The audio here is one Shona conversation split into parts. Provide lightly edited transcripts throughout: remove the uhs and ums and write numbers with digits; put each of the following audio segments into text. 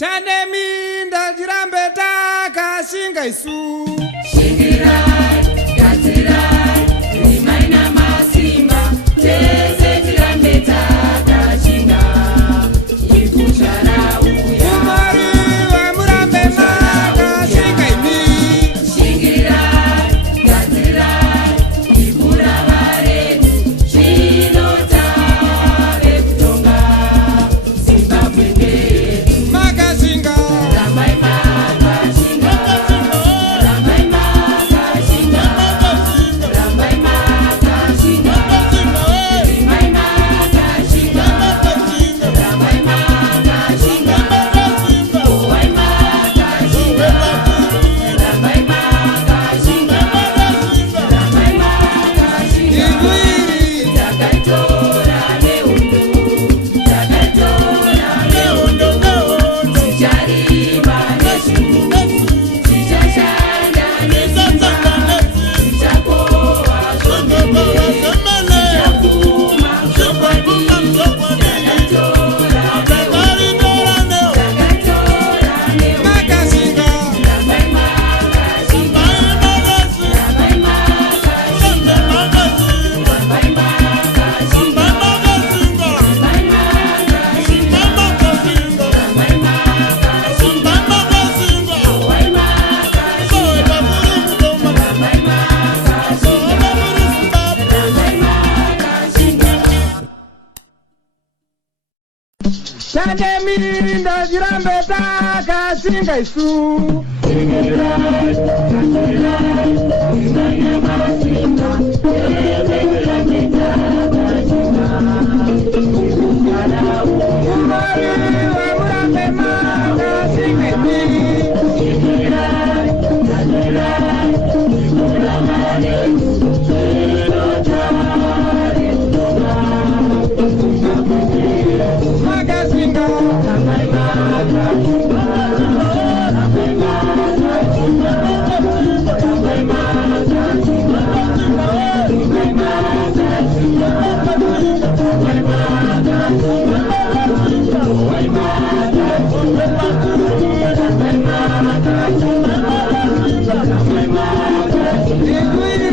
Tandemi ndajirambe takashinga isu. Shingirai, gatirai, rimaina masimba, teze jirambe takashinga, ikushara uya. Umari wa murambe makashinga imi. Shingirai, gatirai, ikura varenu, chinota vekutonga, Zimbabwe ngeyedu. Makashinga. Rambai makashinga, Rambai makashinga, Rambai makashinga, Rimai makashinga, Rambai makashinga, Owai makashinga, Rambai makashinga, Rambai makashinga. Igwiri. Takaitora neundu, takaitora neundu, ticharima neshungu, tichashanda nesimba, tichakohwa zvomene, tichakuma zvokwadi, takaitora neundu, takaitora neundu. Makashinga. Rambai makashinga, Rambai makashinga, Rambai makashinga, Rambai makashinga, Rambai makashinga, Owai makashinga, Rambai makashinga, Rambai makashinga. Tandemi ndajirambe takashinga isu. Umari wa murambe makashinga imi. Makashinga. Igwiri.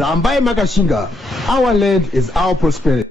Rambai Makashinga, our land is our prosperity.